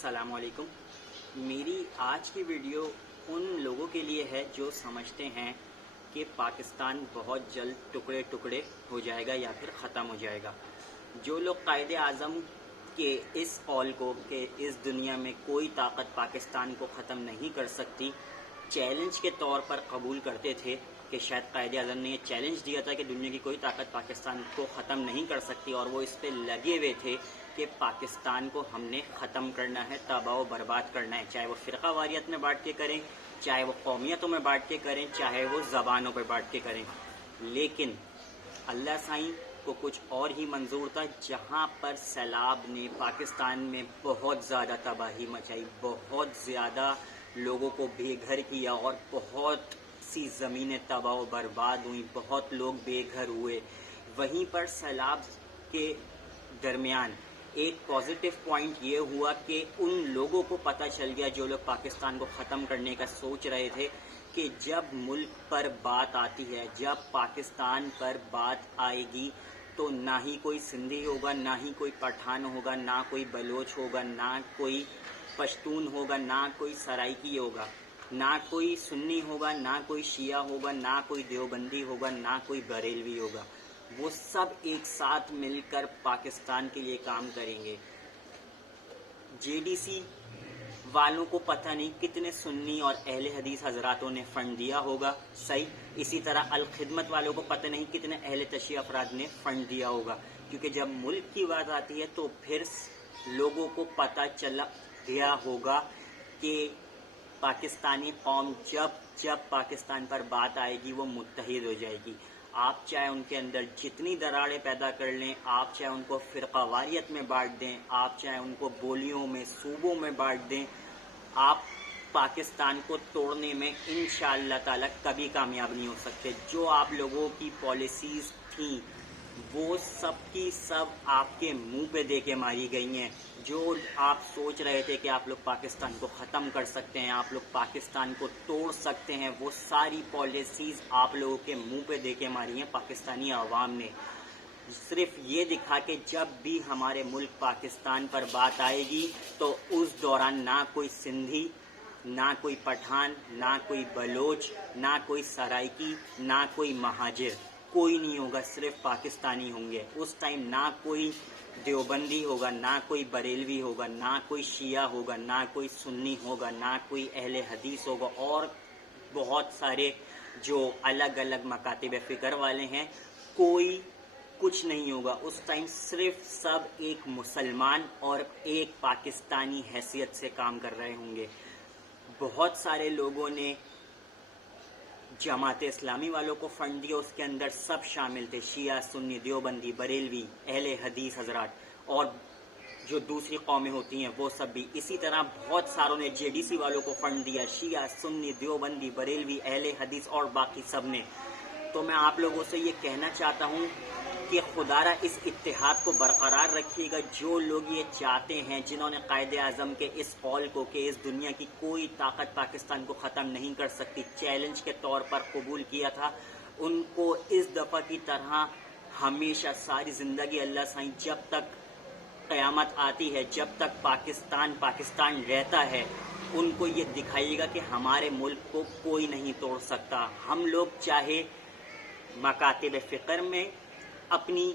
السلام علیکم۔ میری آج کی ویڈیو ان لوگوں کے لیے ہے جو سمجھتے ہیں کہ پاکستان بہت جلد ٹکڑے ٹکڑے ہو جائے گا یا پھر ختم ہو جائے گا۔ جو لوگ قائد اعظم کے اس قول کو کہ اس دنیا میں کوئی طاقت پاکستان کو ختم نہیں کر سکتی چیلنج کے طور پر قبول کرتے تھے کہ شاید قائد اعظم نے یہ چیلنج دیا تھا کہ دنیا کی کوئی طاقت پاکستان کو ختم نہیں کر سکتی، اور وہ اس پہ لگے ہوئے تھے کہ پاکستان کو ہم نے ختم کرنا ہے، تباہ و برباد کرنا ہے، چاہے وہ فرقہ واریت میں بانٹ کے کریں، چاہے وہ قومیتوں میں بانٹ کے کریں، چاہے وہ زبانوں پہ بانٹ کے کریں۔ لیکن اللہ سائیں کو کچھ اور ہی منظور تھا۔ جہاں پر سیلاب نے پاکستان میں بہت زیادہ تباہی مچائی، بہت زیادہ لوگوں کو بے گھر کیا اور بہت سی زمینیں تباہ و برباد ہوئیں، بہت لوگ بے گھر ہوئے، وہیں پر سیلاب کے درمیان ایک پازیٹیو پوائنٹ یہ ہوا کہ ان لوگوں کو پتہ چل گیا جو لوگ پاکستان کو ختم کرنے کا سوچ رہے تھے کہ جب ملک پر بات آتی ہے، جب پاکستان پر بات آئے گی تو نہ ہی کوئی سندھی ہوگا، نہ ہی کوئی پٹھان ہوگا، نہ کوئی بلوچ ہوگا، نہ کوئی پشتون ہوگا، نہ کوئی سرائکی ہوگا، نہ کوئی سنی ہوگا، نہ کوئی شیعہ ہوگا، نہ کوئی دیوبندی ہوگا، نہ کوئی بریلوی ہوگا۔ وہ سب ایک ساتھ مل کر پاکستان کے لیے کام کریں گے۔ جے ڈی سی والوں کو پتہ نہیں کتنے سنی اور اہل حدیث حضراتوں نے فنڈ دیا ہوگا، صحیح اسی طرح الخدمت والوں کو پتہ نہیں کتنے اہل تشیع افراد نے فنڈ دیا ہوگا، کیونکہ جب ملک کی بات آتی ہے تو پھر لوگوں کو پتہ چلا گیا ہوگا کہ پاکستانی قوم جب پاکستان پر بات آئے گی وہ متحد ہو جائے گی۔ آپ چاہے ان کے اندر جتنی دراڑیں پیدا کر لیں، آپ چاہے ان کو فرقہ واریت میں بانٹ دیں، آپ چاہے ان کو بولیوں میں، صوبوں میں بانٹ دیں، آپ پاکستان کو توڑنے میں انشاءاللہ تعالی کبھی کامیاب نہیں ہو سکتے۔ جو آپ لوگوں کی پالیسیز تھیں وہ سب کی سب آپ کے منہ پہ دے کے ماری گئی ہیں۔ جو آپ سوچ رہے تھے کہ آپ لوگ پاکستان کو ختم کر سکتے ہیں، آپ لوگ پاکستان کو توڑ سکتے ہیں، وہ ساری پالیسیز آپ لوگوں کے منہ پہ دے کے ماری ہیں پاکستانی عوام نے، صرف یہ دکھا کہ جب بھی ہمارے ملک پاکستان پر بات آئے گی تو اس دوران نہ کوئی سندھی، نہ کوئی پٹھان، نہ کوئی بلوچ، نہ کوئی سرائکی، نہ کوئی مہاجر، کوئی نہیں ہوگا، صرف پاکستانی ہوں گے۔ اس ٹائم نہ کوئی دیوبندی ہوگا، نہ کوئی بریلوی ہوگا، نہ کوئی شیعہ ہوگا، نہ کوئی سنی ہوگا، نہ کوئی اہل حدیث ہوگا، اور بہت سارے جو الگ الگ مکاتب فکر والے ہیں، کوئی کچھ نہیں ہوگا۔ اس ٹائم صرف سب ایک مسلمان اور ایک پاکستانی حیثیت سے کام کر رہے ہوں گے۔ بہت سارے لوگوں نے جماعت اسلامی والوں کو فنڈ دیا، اس کے اندر سب شامل تھے، شیعہ، سنی، دیوبندی، بریلوی، اہل حدیث حضرات، اور جو دوسری قومیں ہوتی ہیں وہ سب بھی۔ اسی طرح بہت ساروں نے جے ڈی سی والوں کو فنڈ دیا، شیعہ، سنی، دیوبندی، بریلوی، اہل حدیث اور باقی سب نے۔ تو میں آپ لوگوں سے یہ کہنا چاہتا ہوں کہ خدارہ اس اتحاد کو برقرار رکھیے گا۔ جو لوگ یہ چاہتے ہیں، جنہوں نے قائد اعظم کے اس قول کو کہ اس دنیا کی کوئی طاقت پاکستان کو ختم نہیں کر سکتی چیلنج کے طور پر قبول کیا تھا، ان کو اس دفعہ کی طرح ہمیشہ ساری زندگی اللہ سائیں جب تک قیامت آتی ہے، جب تک پاکستان رہتا ہے، ان کو یہ دکھائیے گا کہ ہمارے ملک کو کوئی نہیں توڑ سکتا۔ ہم لوگ چاہے مکاتب فکر میں اپنی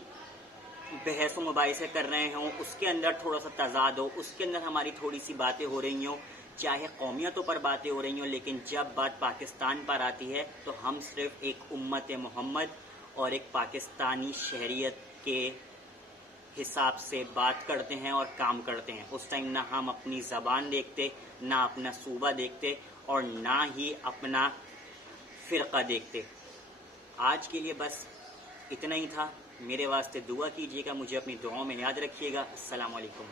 بحث و مباحثے کر رہے ہوں، اس کے اندر تھوڑا سا تضاد ہو، اس کے اندر ہماری تھوڑی سی باتیں ہو رہی ہوں، چاہے قومیتوں پر باتیں ہو رہی ہوں، لیکن جب بات پاکستان پر آتی ہے تو ہم صرف ایک امت محمد اور ایک پاکستانی شہریت کے حساب سے بات کرتے ہیں اور کام کرتے ہیں۔ اس ٹائم نہ ہم اپنی زبان دیکھتے، نہ اپنا صوبہ دیکھتے، اور نہ ہی اپنا فرقہ دیکھتے۔ آج کے لیے بس اتنا ہی تھا۔ میرے واسطے دعا کیجیے گا، مجھے اپنی دعاؤں میں یاد رکھیے گا۔ السلام علیکم۔